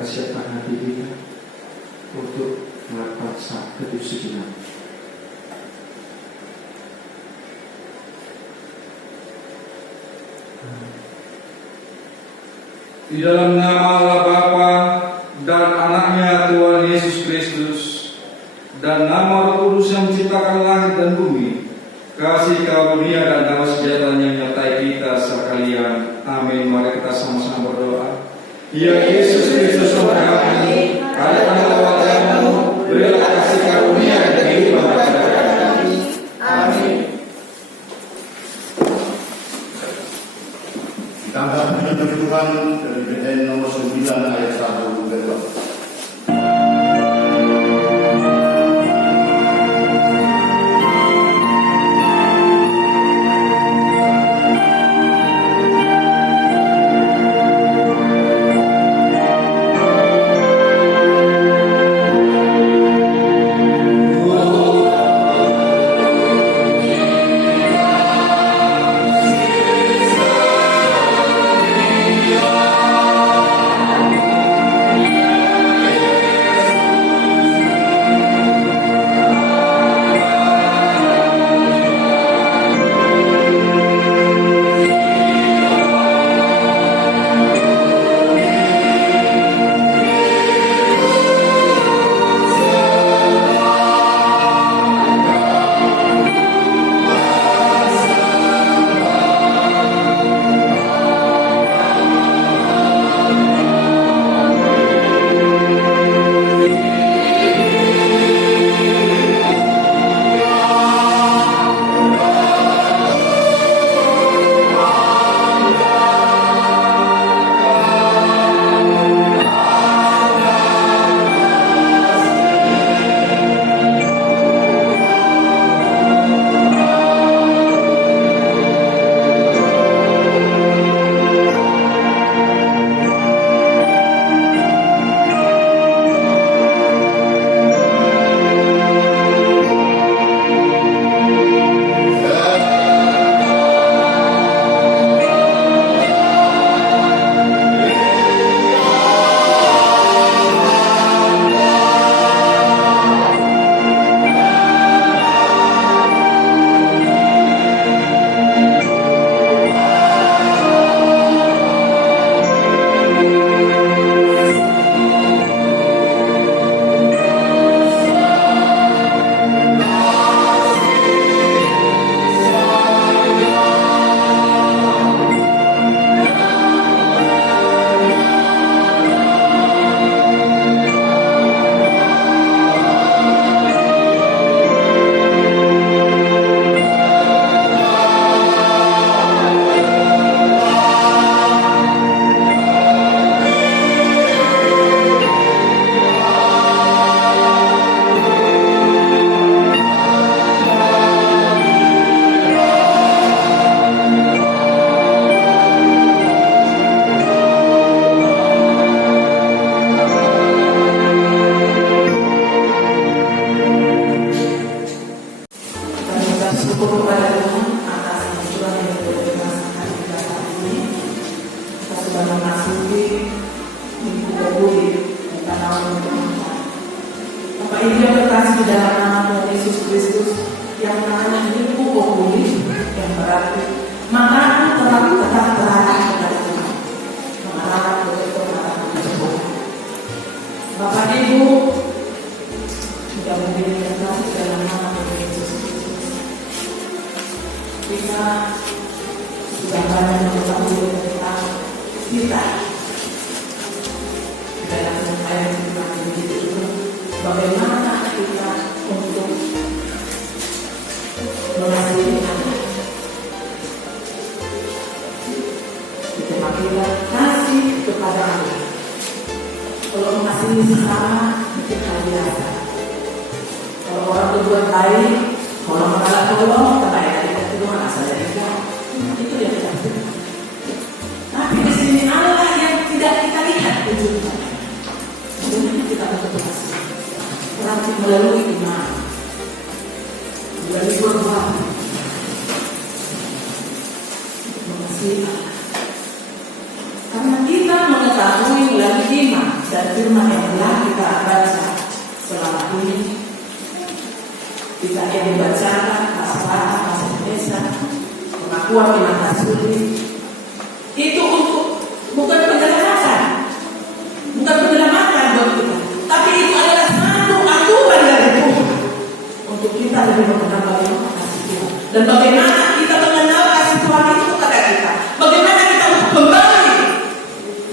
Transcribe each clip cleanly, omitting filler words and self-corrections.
akan siapkan hati kita untuk melakukan saat teduh sejenak. Di dalam nama Allah Bapa dan Anaknya Tuhan Yesus Kristus dan nama Roh Kudus yang menciptakan langit dan bumi, kasih karunia dan damai sejahtera yang menyertai kita sekalian. Amin. Mari kita sama-sama berdoa. Ya Yesus Kristus Tuhan kami, karena lewat-Mu berilah kasih karunia dan kehidupan kepada kami. Amin. Tanggal Tuhan dari BN nomor 9 ayat 1 berdoa. Karena kita mengetahui melalui iman dan firman yang telah kita baca selama ini, kita yang membacakan bahasa Indonesia, pengakuan iman Katolik, itu untuk bukan penyelamatan buat kita, tapi itu adalah satu aturan dari Tuhan untuk kita lebih mengenal bagaimana kasih Tuhan dan bagaimana kita mengenal kasih Tuhan itu kepada kita, bagaimana kita untuk kembali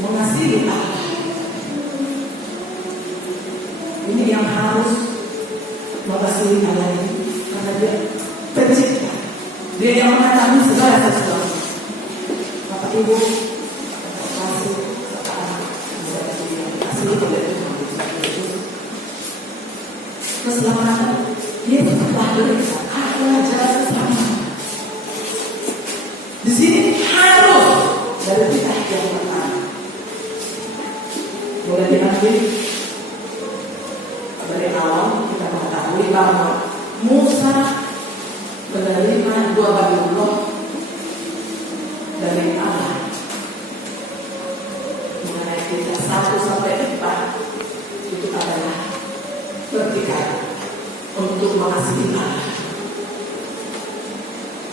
mengasihi Allah. Ini yang harus mengasihi Allah ini, karena Dia pencipta, Dia yang mengetahui segala sesuatu. Bapak Ibu, keselamatan Yesus telah berikan adalah jalan keselamatan. Di sini harus dari kita yang pertama. Boleh diambil dari awal kita mengetahui bahwa Musa menerima dua bagi roh dari Allah mengenai kita 1-4 itu adalah vertikal untuk mengasihi Allah.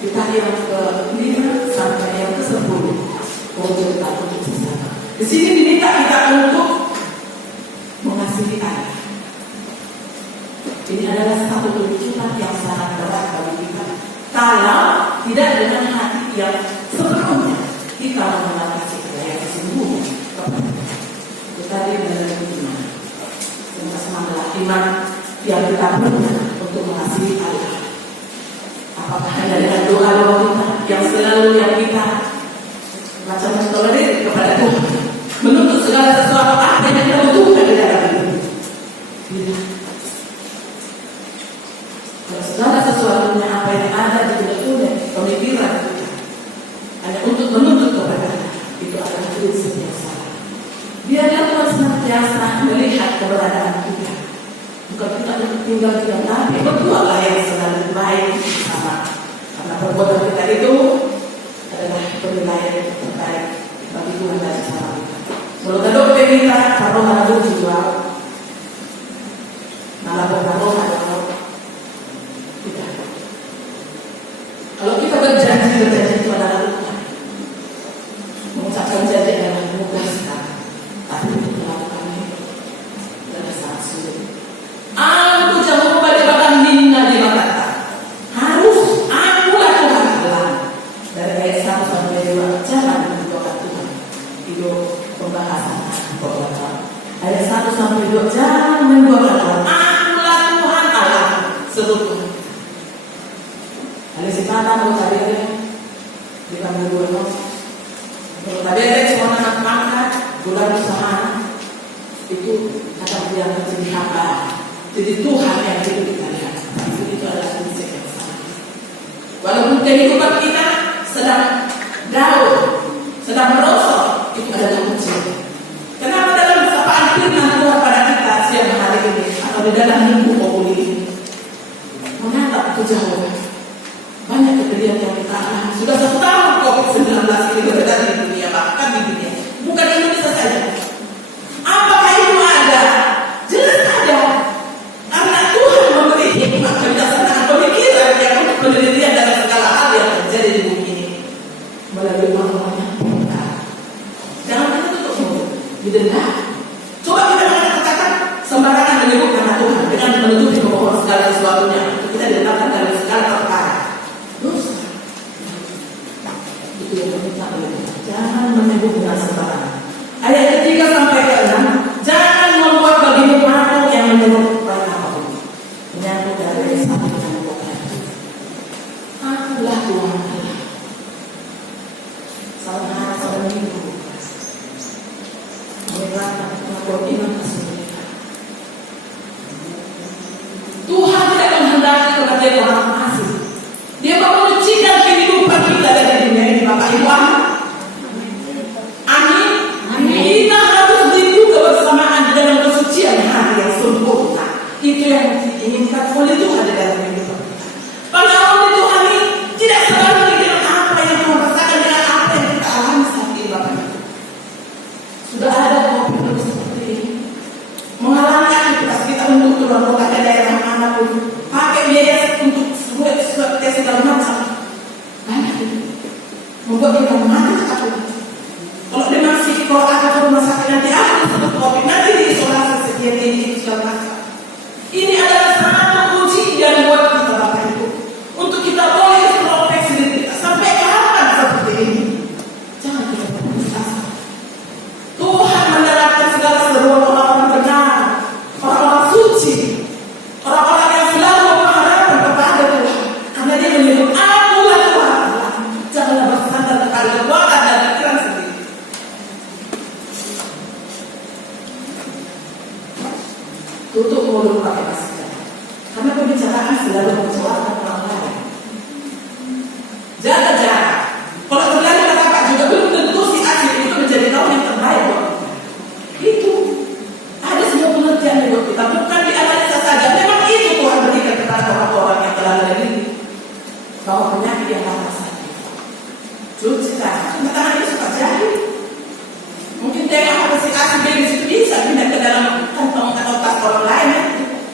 Kita yang ke-5 sampai yang ke-10 cerita untuk sesama. Di sini diminta kita untuk mengasihi Allah. Ini adalah satu tuntutan yang sangat berat bagi kita. Kalau tidak dengan hati yang sepenuhnya kita mengenal kasih yang sesungguhnya kepada kita dengan iman. Sama-sama iman yang kita punya untuk mengasihi Allah. Apakah hanya dengan doa kita yang selalu yang kita macam tolerir kepada Tuhan, menuntut segala sesuatu apa yang kita butuhkan di dalam hidup. Tidak. Kalau segala sesuatunya apa yang ada di benak pemikiran kita hanya untuk menuntut kepada Allah, itu adalah prinsip yang salah. Biarlah Tuhan senantiasa melihat keberadaan kita. Bukan kita tinggal diam, tapi berbuatlah yang selalu baik sama. Karena perbuatan kita itu adalah penilaian yang terbaik bagi Tuhan dan sesama kita. Menurut kita, parola itu juga malah berparola kalau kita. Kalau kita berjanji itu adalah Tuhan. Mengucapkan janji adalah mudah sekali, tapi untuk melakukannya adalah sangat sulit. Aku jangan lupa dibakar minna di bakar. Harus akulah Tuhan Allah. Dari ayat 1 sampai 2 jangan melupakan Tuhan. Itu pembahasan ayat 1 sampai 2 jangan melupakan Tuhan. Akulah Tuhan Allah. Sebut Tuhan. Ada sifatan mau tadi di kami dua nos. Kalau tadi semua anak mangkat bulan usaha itu akan dia menjadi hamba. Jadi Tuhan yang hidup kita lihat. Itu adalah prinsip yang sama. Walaupun kehidupan kita sedang down, sedang merosot, itu adalah ujian. Kenapa dalam sapaan firman Tuhan pada kita siang hari ini atau di dalam minggu Populi ini menatap kejauhan? Banyak kejadian yang kita alami. Sudah 1 tahun COVID-19 ini beredar di dunia, bahkan di dunia. Bukan Indonesia saja. Apakah itu ada? Jelas ada. Karena Tuhan memberi hikmah kebijaksanaan pemikiran yang untuk penelitian dalam segala hal yang terjadi di bumi ini melalui orang-orang yang pintar. Jangan kita tutup mulut, didengar. Coba kita katakan sembarangan menyebut nama Tuhan dengan menutupi memohon segala sesuatunya. Kita didengarkan dalam segala perkara. Dosa. Itu yang meminta oleh Tuhan. Jangan menyebut dengan sembarangan. Ayat 3 sampai 6. Jangan membuat bagimu patung yang menyerupai apapun. Menyambut dari satu dengan bukan. Akulah Tuhan Allah. Salah hari, salah minggu. Menerapkan pengakuan iman keseluruhan. Tuhan tidak menghendaki kematian orang asing. Dia mau menyucikan kehidupan kita dari dunia ini, Bapak Ibu. Amin. Kita harus hidup kebersamaan dalam kesucian hati yang sempurna. Itu yang diinginkan oleh Tuhan di dalam kehidupan kita. Pada oleh Tuhan ini tidak selalu dengan apa yang Tuhan rasakan dengan apa yang kita alami saat ini, Bapak Ibu. Sudah ada kopi seperti ini. dia ini segala macam. Ini adalah satu ujian buat kita Bapak Ibu, untuk kita boleh introspeksi diri kita. Sampai kapan seperti ini? Jangan kita putus asa. Tuhan menerapkan segala seruan orang-orang benar, orang-orang suci, orang-orang yang selalu berharap kepada Tuhan. Karena dia menyebut Akulah Tuhan. Janganlah bersandar kepada kekuatan dan pikiran sendiri. Tutup mulut pakai masker. Karena pembicaraan selalu menjawabkan orang lain. Jaga jarak. Kalau terjadi kakak juga belum tentu si Aceh itu menjadi kaum yang terbaik buat kita. Itu ada sebuah pengertian buat kita. Bukan dianalisa saja. Memang itu Tuhan berikan kepada orang-orang yang telah dari bahwa penyakit yang lama sakit. Cuci tangan itu suka jadi. Mungkin tengok apa si Aceh di situ bisa pindah ke dalam kantong atau tas orang lain.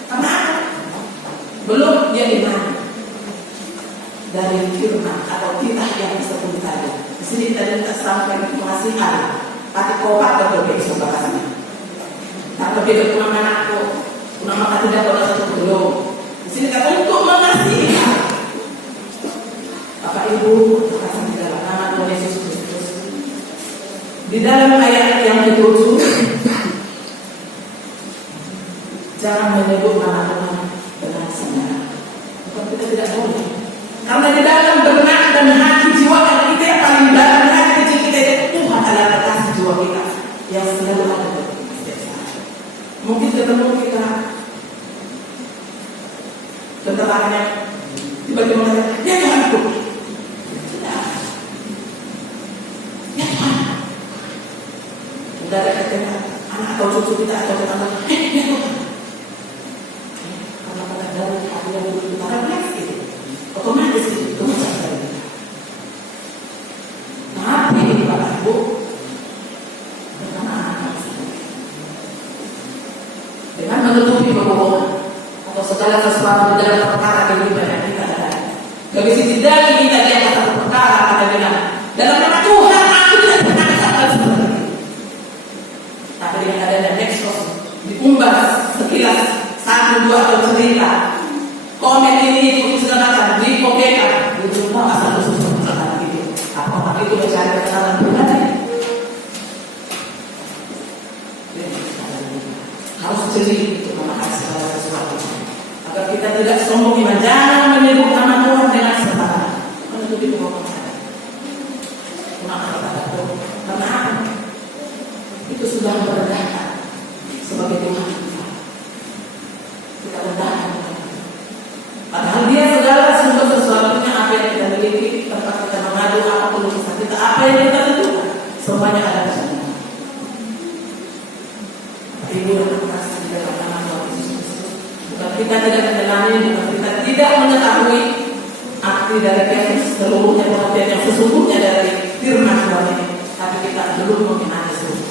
Karena apa? Belum dia iman dari firman atau titah yang disebut tadi. Di sini tadi kita sampaikan informasi ada, tapi kopat berbeda sebagainya. Tak berbeda kemana aku, nama tidak pada satu belum. Di sini kata untuk mengasihi. Bapak Ibu, terkasih di dalam nama Tuhan Yesus Kristus. Di dalam ayat yang ke-7, jangan menyebut nama Tuhan dengan sembarangan. Bukan kita tidak boleh. Karena di dalam benak dan hati jiwa kita yang paling dalam hati kecil kita, Tuhan adalah kekasih jiwa kita yang selalu ada di setiap saat. Mungkin ketemu kita bentarnya tiba-tiba mengatakan, ya Tuhan aku. Tidak. Ya Tuhan. Sudah ada kata anak atau cucu kita atau tetangga, ya Tuhan. Karena pada dari hati yang begitu refleks itu, otomatis itu mencapai. Tapi ini Bapak Ibu, karena anak dengan menutupi kebohongan atau segala sesuatu di dalam perkara kehidupan yang kita ada. Gak bisa tidak kita di atas satu perkara kita bilang dalam nama Tuhan aku tidak pernah katakan seperti itu. Tapi dengan adanya Nexus diumbar sekilas 1, 2 atau cerita komen ini itu segala macam dikopikan dijumpa asal usul perkataan itu. Apakah itu mencari kesalahan pribadi? Harus jeli untuk memahami segala sesuatu agar kita tidak sombong iman. Jangan menyebut nama Tuhan dengan sembarangan, menutupi kebohongan. Karena itu sudah merendahkan sebagai Tuhan kita rendahkan. Padahal dia segala sumber sesuatunya, apa yang kita miliki, tempat kita mengadu, apa perlu kita, apa yang kita tentukan, semuanya ada di sana. Ibu yang terkasih di dalam nama Tuhan Yesus Kristus, bukan kita tidak menjalani, bukan kita tidak mengetahui arti dari seluruhnya pengertian yang sesungguhnya dari firman Tuhan ini, tapi kita belum mengenali seluruh.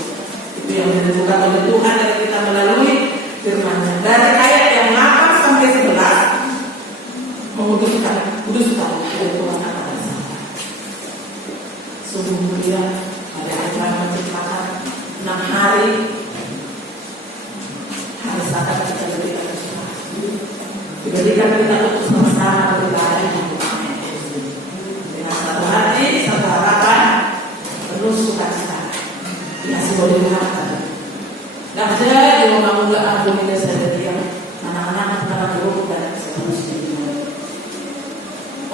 Itu yang ditentukan oleh Tuhan dari kita melalui firman-Nya. Dari ayat yang 8 sampai 11 menguduskan dari Tuhan akan bersama. Sungguh mulia pada Tuhan menciptakan 6 hari. Hari Sabat kita berikan diberikan kita untuk sama-sama beribadah dengan satu hati, satu harapan, penuh sukacita. Dikasih oleh Tuhan. Gak jadi membangun agung ini saja dia anak-anak anak buruk dan seterusnya.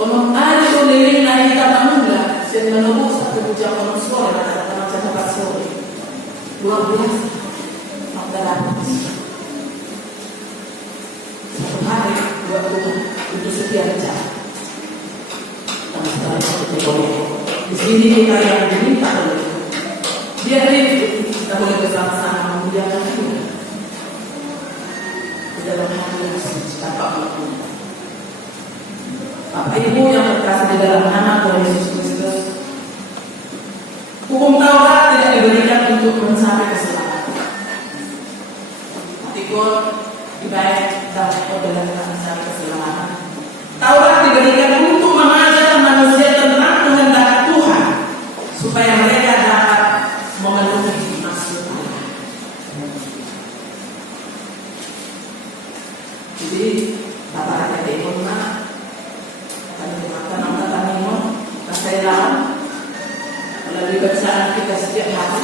Ono ada liring naik bangun lah, saya menunggu satu jam orang sore atau macam tempat sore. Luar biasa, makdalah. Satu hari buat Tuhan untuk sekian jam. Karena setelah itu boleh. Di sini kita yang diminta oleh Tuhan. Dia itu kita boleh bersama-sama memuliakan Tuhan. Di dalam hati yang suci tanpa ampun. Bapak Ibu yang terkasih di dalam nama Tuhan Yesus Kristus, hukum Taurat tidak diberikan untuk mencapai keselamatan. Tapi God dibayar dan dalam mencari keselamatan. Taurat diberikan untuk mengajar manusia tentang kehendak Tuhan supaya mereka dapat memenuhi maksud Allah. Jadi Bapak ada di rumah, akan dimakan angkatan minum, kasailan melalui bacaan kita setiap hari.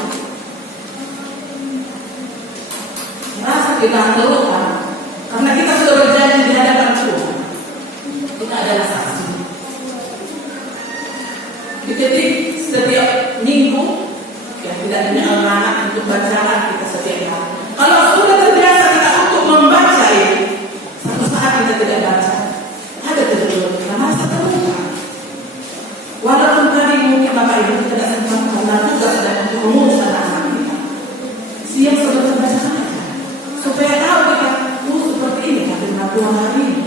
Merasa kita terluka karena kita sudah berjanji di hadapan Tuhan. Kita adalah saksi. Diketik setiap minggu yang tidak punya amanat untuk bacaan kita setiap hari. Kalau sudah terbiasa kita untuk membaca ini, satu saat kita tidak baca, ada terluka, merasa terluka. Walaupun tadi mungkin Bapak Ibu tidak sempat karena tugas dan mengurus anak-anak kita, siap sudah terbaca supaya tahu kita seperti ini kan dengan Tuhan hari ini.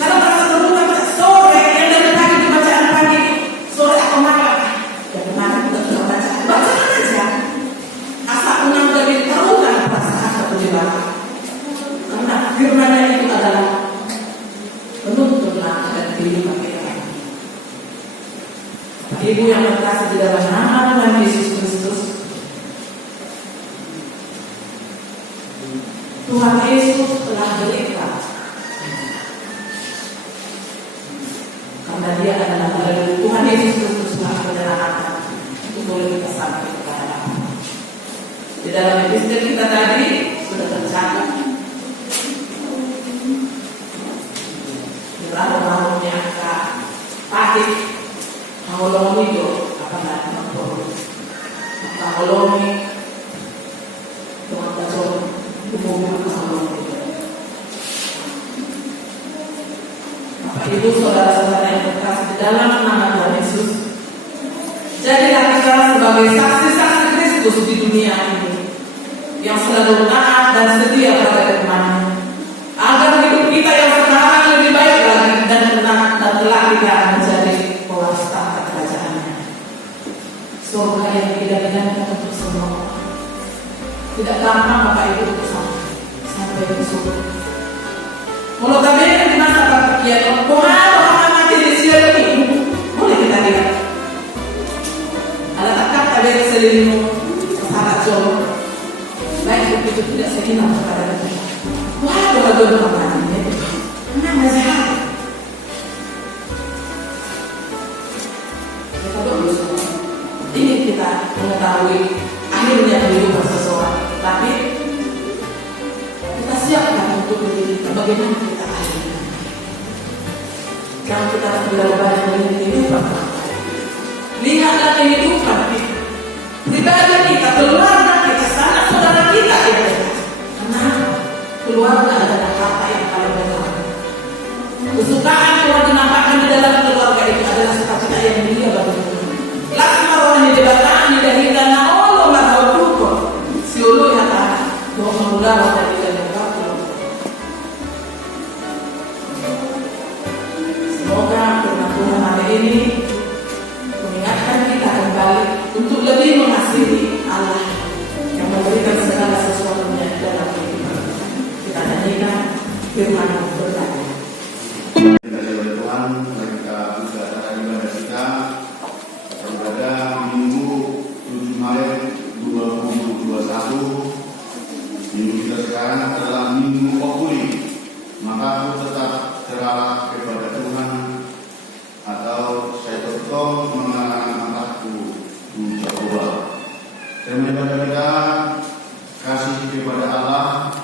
Kalau merasa terluka sore yang dari tadi di bacaan pagi, sore atau malam, dan kemarin kita sudah bacaan aja. Asal punya dari terluka perasaan atau jiwa. Karena firman-Nya itu adalah penuntunlah dan kehidupan kita. Ibu yang terkasih di dalam nama Tuhan Yesus Kristus, Tuhan Yesus telah berikan karena Dia adalah melalui Tuhan Yesus Kristus telah menyerahkan untuk boleh kita sampai kepada Allah. Di dalam episode kita tadi sudah tercatat berapa angka pahit holomi itu apa namanya holomi Tuhan Yesus Bapak Ibu saudara-saudara yang terkasih di dalam nama Tuhan Yesus, jadilah kita sebagai saksi-saksi Kristus di dunia ini yang selalu taat dan setia pada firman-Nya, agar hidup kita yang sekarang lebih baik lagi dan telah kita menjadi pewaris tahta kerajaan-Nya. Surga yang tidak dinantikan untuk semua. Tidak gampang Bapak Ibu sampai ke surga. Kalau kami di masa perpikiran, orang mati di sini, boleh kita lihat. Ada takkan tabir selilimu, sahabat jauh. Baik begitu tidak sekinah kepada kita. Wah, doa-doa apa ini? Mana sehat? Kita doa ingin kita mengetahui akhirnya kehidupan seseorang, tapi kita siapkan untuk diri kita bagaimana kita akhirnya. Kalau kita tidak banyak melihat kehidupan, lihatlah kehidupan kita, pribadi kita, keluarga kita, sanak saudara kita itu. Karena keluarga adalah harta yang paling besar. Kesukaan Tuhan dinampakkan di dalam keluarga itu adalah sukacita yang mulia bagi Tuhan. Lakma rohani dibatani dan hidana Allah mahal siulu yang doa mengulawa dari dalam waktu. Semoga firman Tuhan hari ini mengingatkan kita kembali untuk lebih mengasihi Allah yang memberikan segala sesuatunya dalam kehidupan. Kita nyanyikan firman berkata. Tuhan, mereka sudah acara ibadah kita pada Minggu 7 Maret 2021. Minggu kita sekarang adalah Minggu Okuli, maka aku tetap terarah kepada Tuhan, atau saya tetap mengarahkan mataku Jawa. Tema ibadah kita kasih kepada Allah,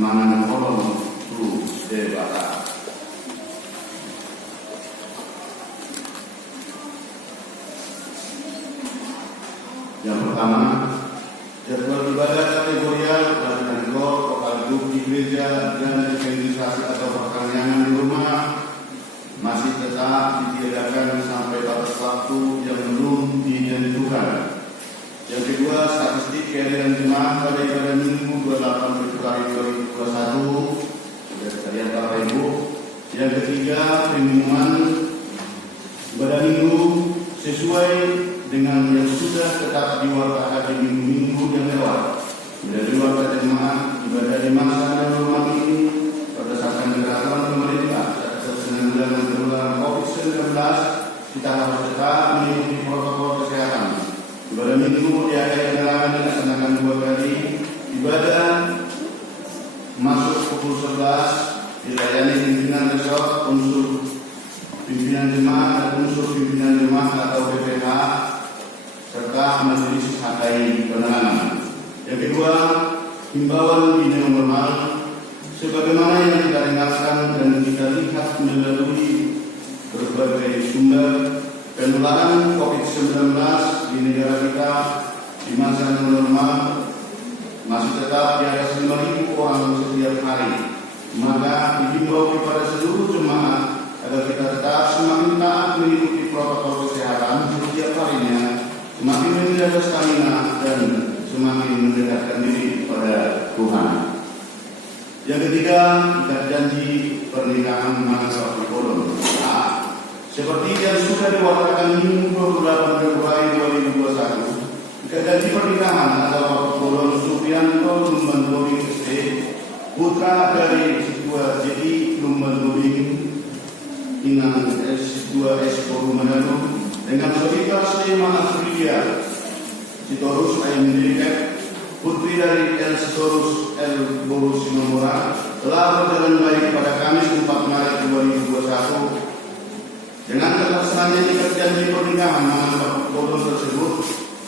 mangan kolom tu debata. Yang pertama, jadwal ibadah kategorial dan gol, vokal grup di gereja dan evangelisasi atau pertanyaan di rumah masih tetap ditiadakan sampai batas waktu yang belum ditentukan. Yang kedua, statistik kehadiran jemaat pada ibadah Minggu 28 Februari 2021 sudah terlihat Bapak Ibu. Yang ketiga, pengumuman ibadah Minggu sesuai dengan yang sudah tetap diwakilkan di minggu-minggu yang lewat. Dari warga jemaat ibadah di masa dan rumah ini berdasarkan peraturan pemerintah terkait dengan COVID-19, kita harus tetap mengikuti protokol kesehatan. Ibadah minggu diadakan dilaksanakan 2 kali. Ibadah pimpinan resort, unsur pimpinan jemaat dan unsur pimpinan jemaat atau PPH, serta majelis HKI penerangan. Yang kedua, himbauan di new normal sebagaimana yang kita dengarkan dan kita lihat melalui berbagai sumber, penularan COVID-19 di negara kita di masa new normal masih tetap di atas 5.000 orang setiap hari. Maka dihimbau kepada seluruh jemaat agar kita tetap semakin taat mengikuti protokol kesehatan setiap harinya, semakin menjaga stamina dan semakin mendekatkan diri pada Tuhan. Yang ketiga, ikat janji pernikahan Mangsa Kolon. Seperti yang sudah diwakilkan Minggu 28 Februari 2021, ikat janji pernikahan atau Kolon Suprianto Lumban SD, putra dari Sidua JI Lumban Inang S2S Boru Manado, dengan Solita Sema Afridia Sitorus Ayamdirikek, putri dari El Sitorus El Boru Sinomora, telah berjalan baik pada Kamis 4 Maret 2021. Dengan terlaksananya ikat janji pernikahan Mangsa Kolon tersebut,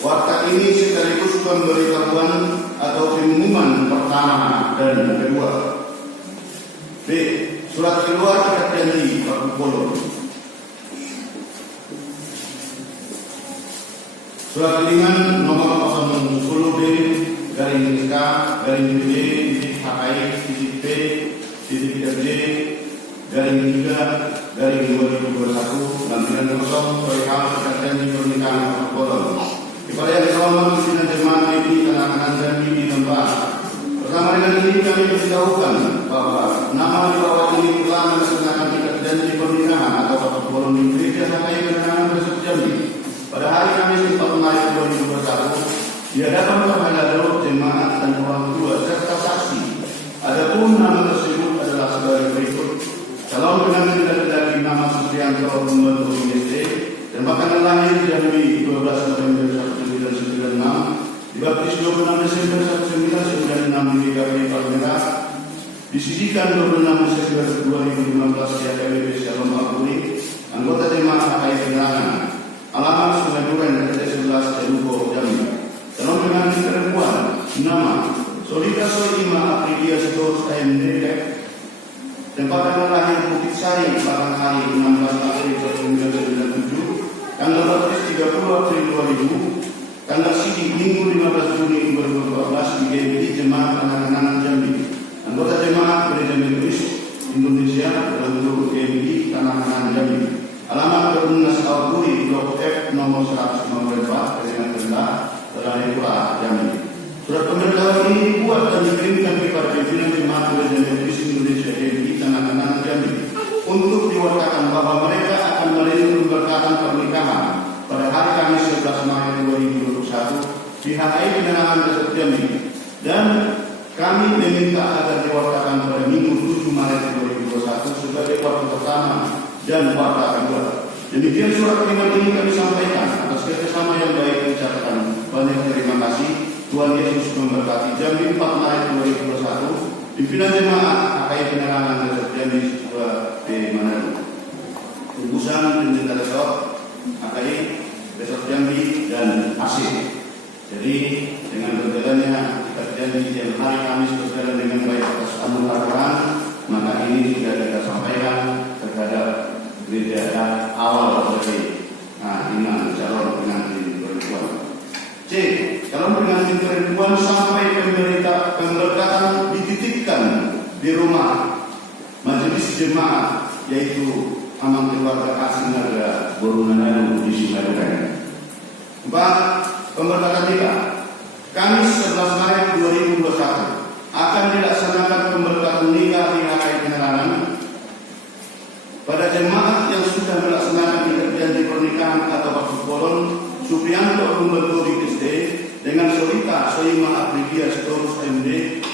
warta ini sekaligus pemberitahuan atau pengumuman pertama dan kedua. B. Surat keluar ikat janji Pak Kolon. Surat kiriman nomor 010D garing SK garing BD titik HKI titik P titik FJ garing 3 garing 2021 lampiran kosong perihal ikat janji pernikahan Pak Kolon. Kepada yang terhormat pimpinan jemaat ini kenakan janji di tempat. Bersama dengan ini kami beritahukan bahwa nama di bawah ini telah melaksanakan ikat janji pernikahan atau Pak Kolon di gereja HKI Kemenangan Besok Jambi pada hari Kamis 4 Maret 2021 di hadapan kepada jemaat dan orang tua serta saksi. Adapun nama tersebut adalah sebagai berikut: calon pengantin laki-laki nama Suprianto Lumban SD dan bakalan lahir Jambi 12 November 1996, dibaptis 26 Desember 1996 di GKP Palmerah, disisikan 26 Desember 2015 di AKBP Shalom Akuri, anggota jemaat HKI Penerangan, alamat Sungai Duren RT 11 Celuko Jambi. Calon pengantin perempuan nama Solita Soima Afridia Sitorus AMDK, tempat tanggal lahir Bukit Sari pada hari 16 April 1997, tanggal baptis 30 April 2000, tanggal sidik Minggu 15 Juni 2014 di GMI Jemaat Anak-anak Jambi, anggota jemaat Gereja Metodis Indonesia dalam bentuk GMI Anak-anak Jambi, alamat Perumnas Auguri Blok F nomor 154 Keringan Rendah Telanepura Jambi. Surat pemberitahuan ini dibuat dan dikirimkan kepada pimpinan jemaat Gereja Metodis Indonesia GMI Anak-anak Jambi untuk diwartakan bahwa mereka akan menerima pemberkatan pernikahan pada hari Kamis 11 Maret 2021 di HKI Penerangan Besok Jambi, dan kami meminta agar diwartakan pada Minggu 7 Maret 2021 sebagai warta pertama dan warta kedua. Demikian surat kiriman ini kami sampaikan atas kerjasama yang baik diucapkan. Banyak terima kasih. Tuhan Yesus memberkati. Jambi 4 Maret 2021. Pimpinan jemaat HKI Penerangan Besok Jambi 2 P Manado. Utusan Pendeta Resort HKI Besok Jambi dan Asih. Jadi dengan berjalannya ikat janji yang hari Kamis berjalan dengan baik atas anugerah Tuhan, maka ini sudah kita sampaikan terhadap gereja awal dari iman calon pengantin perempuan. C. Calon pengantin perempuan sampai pemberkatan dititipkan di rumah majelis jemaat, yaitu Aman Keluarga Kasih Naga Boru Manado di Sungai Duren. 4. Pemberkatan nikah. Kamis 11 Maret 2021 akan dilaksanakan pemberkatan nikah di HKI Penerangan pada jemaat yang sudah melaksanakan ikat janji pernikahan atau Pak Kolon Suprianto Lumban SD dengan Solita Soima Afridia Sitorus MD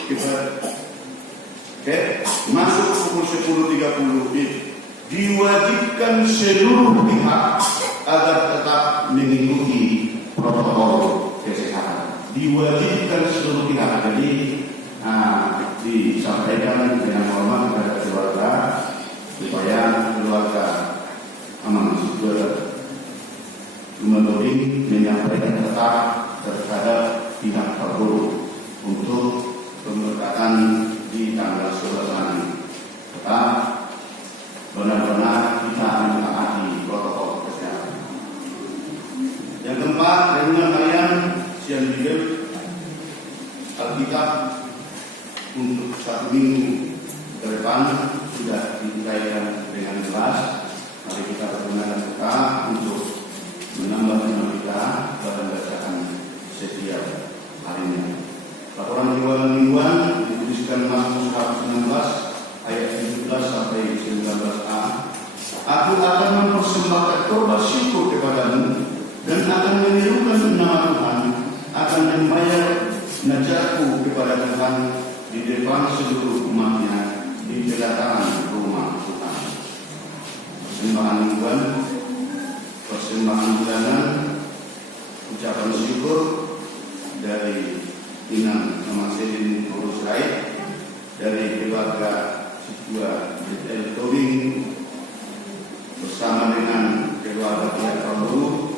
masuk pukul 10.30. Diwajibkan seluruh pihak agar tetap mengikuti protokol kesehatan. Diwajibkan seluruh pihak. Jadi disampaikan dengan hormat kepada keluarga supaya keluarga Amang Sugiono Gumandoring menyampaikan tetap terhadap pihak terburuk untuk pemberkatan di tanggal 11 nanti. Tetap benar-benar kita mentaati protokol kesehatan. Yang keempat, renungan harian siang Bible Alkitab untuk 1 minggu ke depan sudah diuraikan dengan jelas. Mari kita pergunakan kita untuk menambah iman kita dalam bacaan setiap harinya. Laporan mingguan dituliskan Mazmur 116 ayat 17 sampai 19a. Aku akan mempersembahkan korban syukur kepadamu dan akan menyerukan nama Tuhan, akan membayar najarku kepada Tuhan di depan seluruh umatnya di kedatangan rumah Tuhan. Persembahan mingguan, persembahan bulanan, ucapan syukur dari Inang Nama Selin Urus Raid, dari keluarga Siswa BTL Tobing bersama dengan keluarga pihak Prabowo.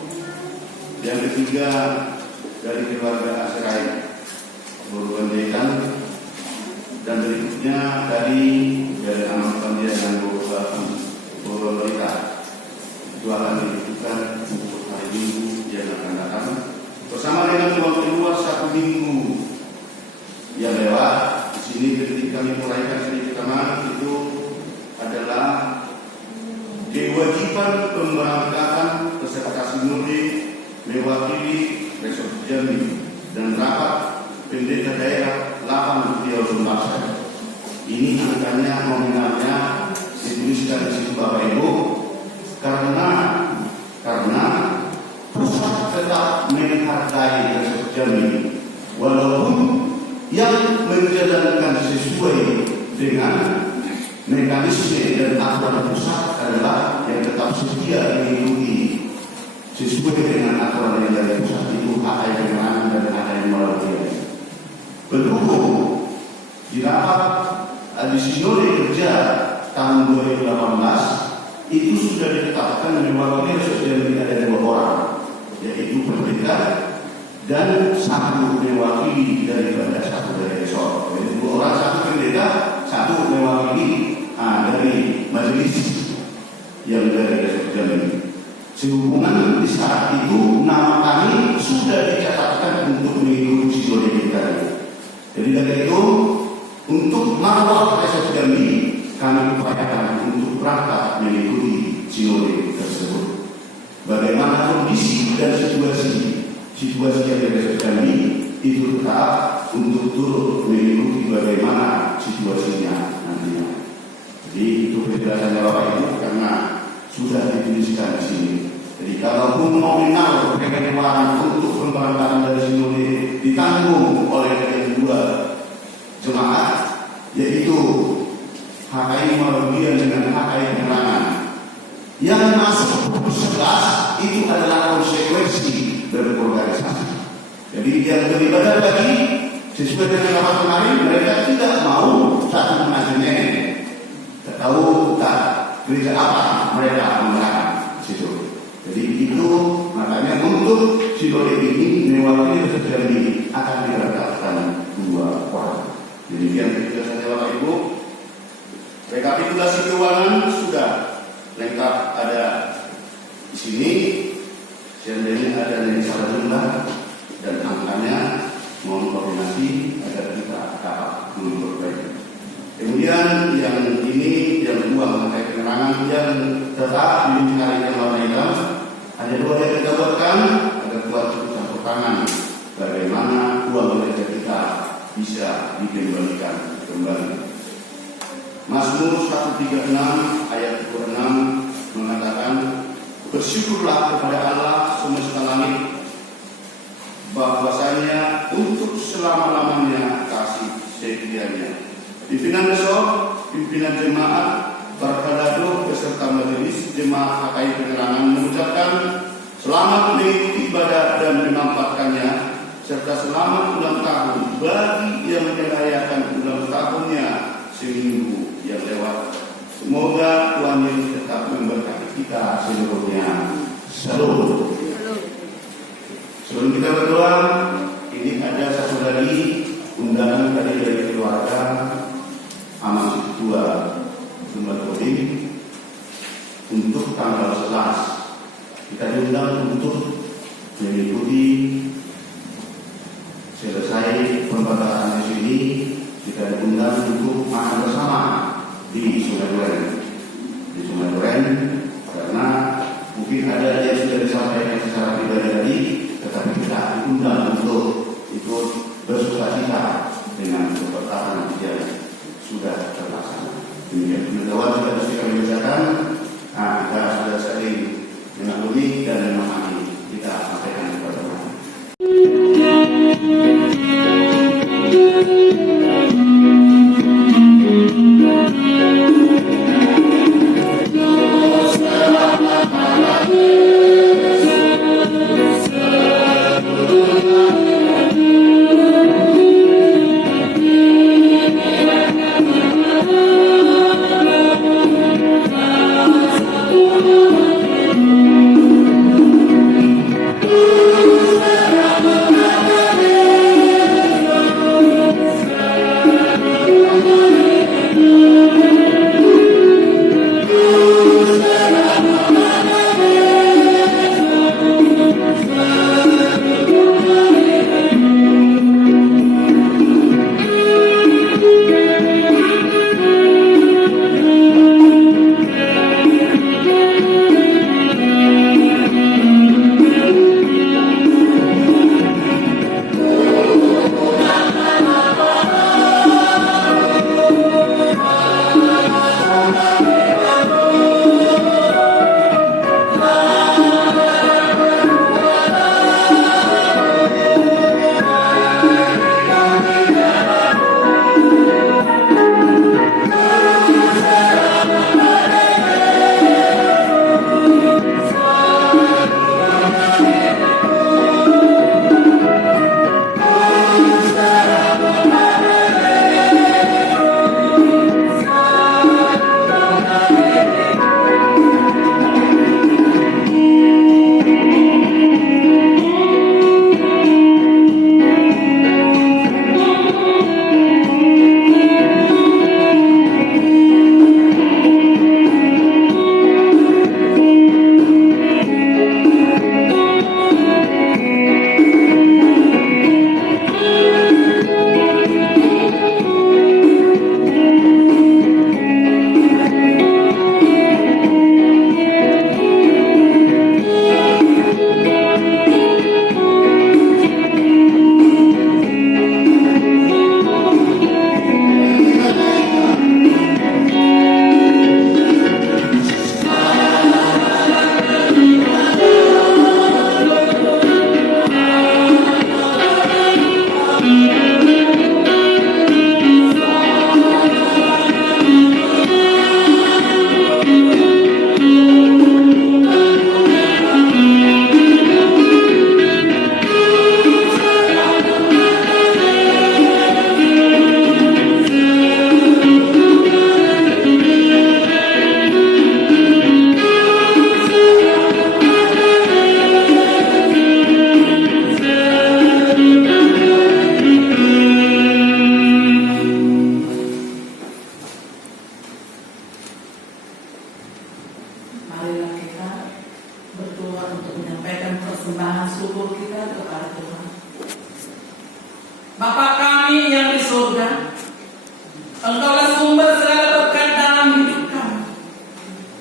Yang ketiga dari keluarga Asrai Buruan Dekan, dan berikutnya dari anak Pandia dan Buruan Lita. Itu akan dilakukan untuk hari Minggu yang akan datang bersama dengan uang keluar 1 minggu yang lewat. Di sini ketika kami muraikan sedikit teman, itu adalah kewajiban pemberangkatan peserta sinode mewakili Resort Jambi dan rapat pendeta daerah 8 Riau Sumbasar. Ini angkanya nominalnya dituliskan di situ Bapak Ibu karena pusat tetap menghargai Resort Jambi walaupun yang menjalankan sesuai dengan mekanisme dan aturan pusat adalah yang tetap setia mengikuti sesuai dengan aturan yang dari pusat, itu ada yang menang dan ada yang melakukan. Berhubung di rapat di sinode kerja tahun 2018 itu sudah ditetapkan mewakili sudah ada 2 orang, yaitu pendeta dan 1 mewakili daripada 1 dari resort. Jadi 2 orang, 1 pendeta, 1 mewakili dari majelis yang dari resort Jambi. Sehubungan di saat itu nama kami sudah dicatatkan untuk mengikuti sinode kita. Jadi dari itu untuk marwah Resort Jambi kami upayakan untuk berangkat mengikuti sinode tersebut. Bagaimana kondisi dan situasi yang ada di Resort Jambi itu tetap untuk turut mengikuti bagaimana situasinya nantinya. Jadi itu penjelasan Bapak Ibu karena sudah dituliskan di sini. Jadi kalaupun nominal pengeluaran untuk pemberangkatan dari sinode ditanggung oleh kedua jemaat, yaitu HKI Marudian dengan HKI Penerangan, yang masuk 11 itu adalah konsekuensi berorganisasi. Jadi yang beribadah lagi sesuai dengan rapat kemarin, mereka tidak mau satu manajemen. Tidak tahu tak gereja apa mereka menggunakan situ. Jadi itu makanya untuk sinode ini mewakili Resort Jambi akan diberangkatkan 2 orang. Jadi yang penjelasan Bapak Ibu, rekapitulasi keuangan sudah lengkap ada di sini. Seandainya ada yang salah jumlah dan angkanya mohon koordinasi agar kita dapat memperbaiki. Kemudian yang ini yang uang terkait penerangan yang tetap dicarikan warna hitam, ada 2 yang kita buatkan agar buat campur tangan bagaimana uang gereja kita bisa dikembalikan kembali. Mazmur 136 ayat 26 mengatakan, bersyukurlah kepada Allah semesta langit bahwasanya untuk selama-lamanya kasih setianya. Pimpinan resort, pimpinan jemaat, Barkadado beserta majelis jemaat HKI Penerangan mengucapkan selamat mengikuti ibadah dan menampakkannya, serta selamat ulang tahun bagi yang merayakan ulang tahunnya seminggu yang lewat. Semoga undangan tadi dari keluarga Aman Tua Sumber Kodim untuk tanggal 11. Kita diundang untuk mengikuti selesai pembatasan di sini. Kita diundang untuk makan bersama di Sungai Duren, karena mungkin ada yang sudah disampaikan secara pribadi tadi, tetapi kita diundang untuk ikut bersukacita dengan keberkatan yang sudah terlaksana. Demikian pengetahuan sudah bisa kami bacakan. Kita sudah saling mengaklumi dan memahami. Kita sampaikan kepada Tuhan. Bapa kami yang di surga, Engkaulah sumber segala berkat dalam hidup kami.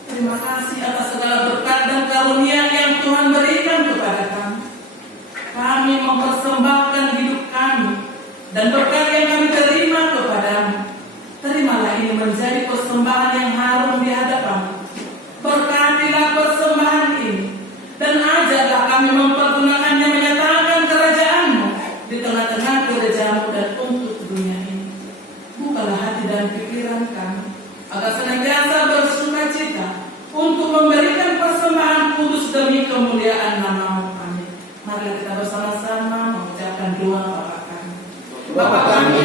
Terima kasih atas segala berkat dan karunia yang Tuhan berikan kepada kami. Kami mempersembahkan hidup kami dan berkat yang kami terima kepadamu. Terimalah ini menjadi persembahan yang harum di hadapan-Mu. Berkatilah persembahan ini dan ajarlah kami mempergunakannya menyatakan kerajaan-Mu di tengah-tengah gereja-Mu dan untuk dunia ini. Bukalah hati dan pikiran kami agar senantiasa bersukacita untuk memberikan persembahan kudus demi kemuliaan nama-Mu. Amin. Mari kita bersama-sama mengucapkan doa Bapa kami. Bapa kami